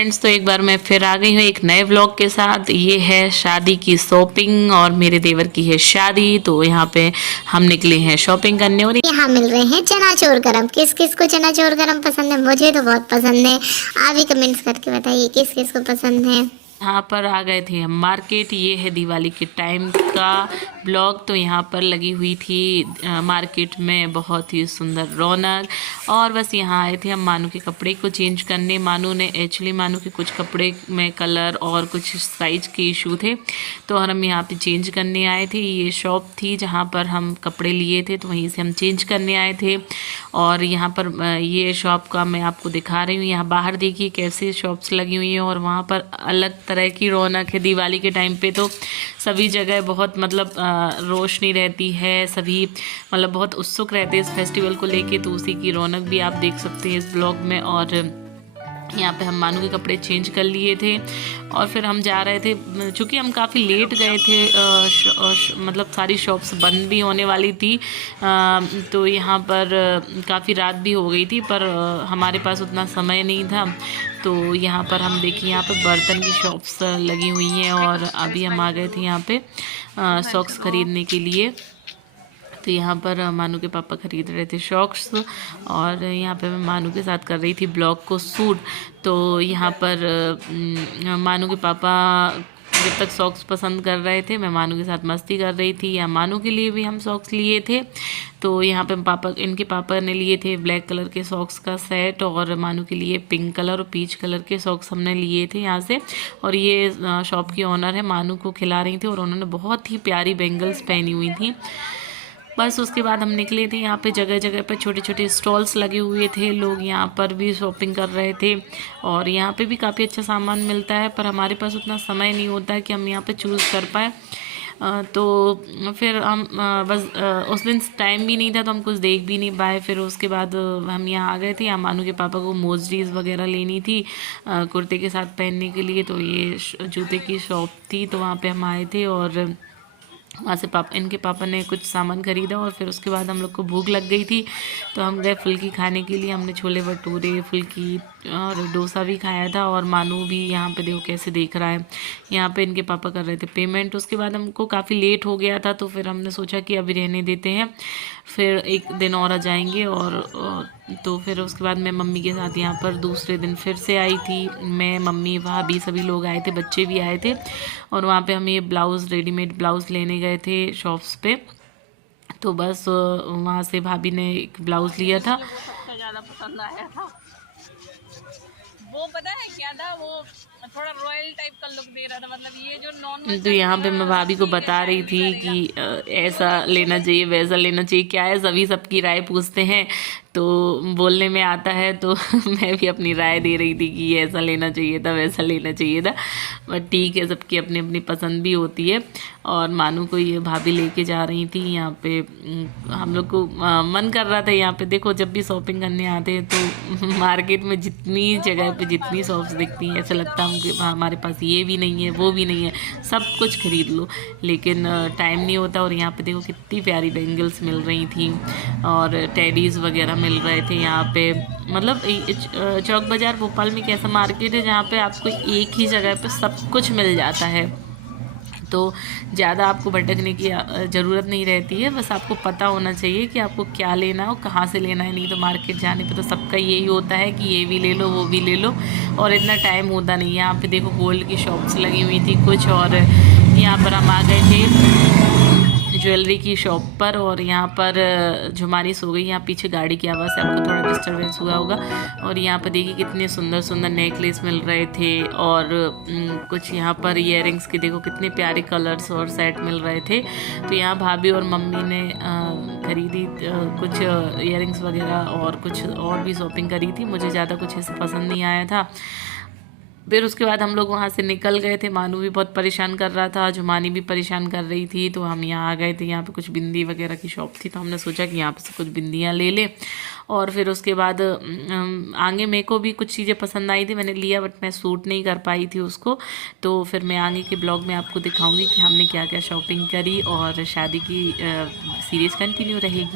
Friends, तो एक बार मैं फिर आ गई हूँ एक नए व्लॉग के साथ। ये है शादी की शॉपिंग और मेरे देवर की है शादी, तो यहाँ पे हम निकले हैं शॉपिंग करने। और यहाँ मिल रहे हैं चना चोर गरम। किस किस को चना चोर गरम पसंद है? मुझे तो बहुत पसंद है। आप भी कमेंट्स करके बताइए किस किस को पसंद है। यहाँ पर आ गए थे हम मार्केट। ये है दिवाली के टाइम का ब्लॉग। तो यहाँ पर लगी हुई थी मार्केट में बहुत ही सुंदर रौनक। और बस यहाँ आए थे हम मानू के कपड़े को चेंज करने। मानू ने एक्चुअली मानू के कुछ कपड़े में कलर और कुछ साइज के इशू थे, तो हम यहाँ पे चेंज करने आए थे। ये शॉप थी जहाँ पर हम कपड़े लिए थे, तो वहीं से हम चेंज करने आए थे। और यहाँ पर ये शॉप का मैं आपको दिखा रही हूँ। यहाँ बाहर देखिए कैसे शॉप्स लगी हुई हैं और वहाँ पर अलग तरह की रौनक है। दिवाली के टाइम पे तो सभी जगह बहुत मतलब रोशनी रहती है, सभी मतलब बहुत उत्सुक रहते हैं इस फेस्टिवल को लेके। तो उसी की रौनक भी आप देख सकते हैं इस ब्लॉग में। और यहाँ पे हम मानू के कपड़े चेंज कर लिए थे और फिर हम जा रहे थे। चूँकि हम काफ़ी लेट गए थे, मतलब सारी शॉप्स बंद भी होने वाली थी, तो यहाँ पर काफ़ी रात भी हो गई थी, पर हमारे पास उतना समय नहीं था। तो यहाँ पर हम देखिए यहाँ पर बर्तन की शॉप्स लगी हुई हैं और अभी हम आ गए थे यहाँ पे सॉक्स ख़रीदने के लिए। तो यहाँ पर मानू के पापा ख़रीद रहे थे शॉक्स और यहाँ पे मैं मानू के साथ कर रही थी ब्लॉग को शूट। तो यहाँ पर मानू के पापा जब तक सॉक्स पसंद कर रहे थे, मैं मानू के साथ मस्ती कर रही थी। या मानू के लिए भी हम सॉक्स लिए थे। तो यहाँ पे इनके पापा ने लिए थे ब्लैक कलर के सॉक्स का सेट और मानू के लिए पिंक कलर और पीच कलर के सॉक्स हमने लिए थे यहाँ से। और ये शॉप की ओनर है, मानू को खिला रही थी और उन्होंने बहुत ही प्यारी बैंगल्स पहनी हुई थी। बस उसके बाद हम निकले थे। यहाँ पे जगह जगह पे छोटे छोटे स्टॉल्स लगे हुए थे, लोग यहाँ पर भी शॉपिंग कर रहे थे। और यहाँ पे भी काफ़ी अच्छा सामान मिलता है, पर हमारे पास उतना समय नहीं होता है कि हम यहाँ पे चूज़ कर पाए। तो फिर हम उस दिन टाइम भी नहीं था, तो हम कुछ देख भी नहीं पाए। फिर उसके बाद हम यहाँ आ गए थे। यहाँ मानू के पापा को मोजरीज वगैरह लेनी थी कुर्ते के साथ पहनने के लिए, तो ये जूते की शॉप थी, तो वहाँ पे हम आए थे। और वहाँ से इनके पापा ने कुछ सामान ख़रीदा और फिर उसके बाद हम लोग को भूख लग गई थी, तो हम गए फुल्की खाने के लिए। हमने छोले भटूरे, फुल्की और डोसा भी खाया था। और मानू भी यहाँ पे देखो कैसे देख रहा है। यहाँ पे इनके पापा कर रहे थे पेमेंट। उसके बाद हमको काफ़ी लेट हो गया था, तो फिर हमने सोचा कि अभी रहने देते हैं, फिर एक दिन और आ जाएंगे। और तो फिर उसके बाद मैं मम्मी के साथ यहाँ पर दूसरे दिन फिर से आई थी। मैं, मम्मी, भाभी सभी लोग आए थे, बच्चे भी आए थे। और वहाँ पे हम ये ब्लाउज़, रेडीमेड ब्लाउज़ लेने गए थे शॉप्स पे। तो बस वहाँ से भाभी ने एक ब्लाउज़ लिया था। वो सबसे ज़्यादा पसंद आया था। वो पता है क्या था, वो थोड़ा रॉयल टाइप का लुक दे रहा था। मतलब ये जो नॉन तो यहाँ पे मैं भाभी को बता रही थी कि ऐसा लेना चाहिए, वैसा लेना चाहिए। क्या है, सभी सबकी राय पूछते हैं तो बोलने में आता है। तो मैं भी अपनी राय दे रही थी कि ये ऐसा लेना चाहिए था, वैसा लेना चाहिए था। बट ठीक है, सबकी अपनी अपनी पसंद भी होती है। और मानू को ये भाभी लेके जा रही थी यहाँ पे। हम लोग को मन कर रहा था यहाँ पे। देखो, जब भी शॉपिंग करने आते हैं तो मार्केट में जितनी जगह पे जितनी शॉप्स दिखती हैं, ऐसा लगता है कि हमारे पास ये भी नहीं है, वो भी नहीं है, सब कुछ खरीद लो, लेकिन टाइम नहीं होता। और यहाँ पे देखो कितनी प्यारी बैंगल्स मिल रही थी और टेडीज़ वगैरह मिल रहे थे यहाँ पे। मतलब चौक बाज़ार भोपाल में एक ऐसा मार्केट है जहाँ पे आपको एक ही जगह पे सब कुछ मिल जाता है, तो ज़्यादा आपको भटकने की ज़रूरत नहीं रहती है। बस आपको पता होना चाहिए कि आपको क्या लेना है और कहाँ से लेना है। नहीं तो मार्केट जाने पे तो सबका यही होता है कि ये भी ले लो, वो भी ले लो, और इतना टाइम होता नहीं है। यहाँ पे देखो गोल्ड की शॉप्स लगी हुई थी कुछ, और यहाँ पर हम आ गए थे ज्वेलरी की शॉप पर। और यहाँ पर झुमारी सो गई। यहाँ पीछे गाड़ी की आवाज़ से आपको थोड़ा डिस्टरबेंस हुआ होगा। और यहाँ पर देखिए कितने सुंदर सुंदर नेकलेस मिल रहे थे। और कुछ यहाँ पर इयररिंग्स के देखो कितने प्यारे कलर्स और सेट मिल रहे थे। तो यहाँ भाभी और मम्मी ने खरीदी कुछ इयररिंग्स वगैरह और कुछ और भी शॉपिंग करी थी। मुझे ज़्यादा कुछ ऐसे पसंद नहीं आया था। फिर उसके बाद हम लोग वहाँ से निकल गए थे। मानू भी बहुत परेशान कर रहा था, जुमानी भी परेशान कर रही थी। तो हम यहाँ आ गए थे। यहाँ पे कुछ बिंदी वगैरह की शॉप थी, तो हमने सोचा कि यहाँ पे से कुछ बिंदियाँ ले ले। और फिर उसके बाद आगे मेरे को भी कुछ चीज़ें पसंद आई थी, मैंने लिया, बट मैं सूट नहीं कर पाई थी उसको। तो फिर मैं आगे के ब्लॉग में आपको दिखाऊंगी कि हमने क्या क्या शॉपिंग करी। और शादी की सीरीज़ कंटिन्यू रहेगी।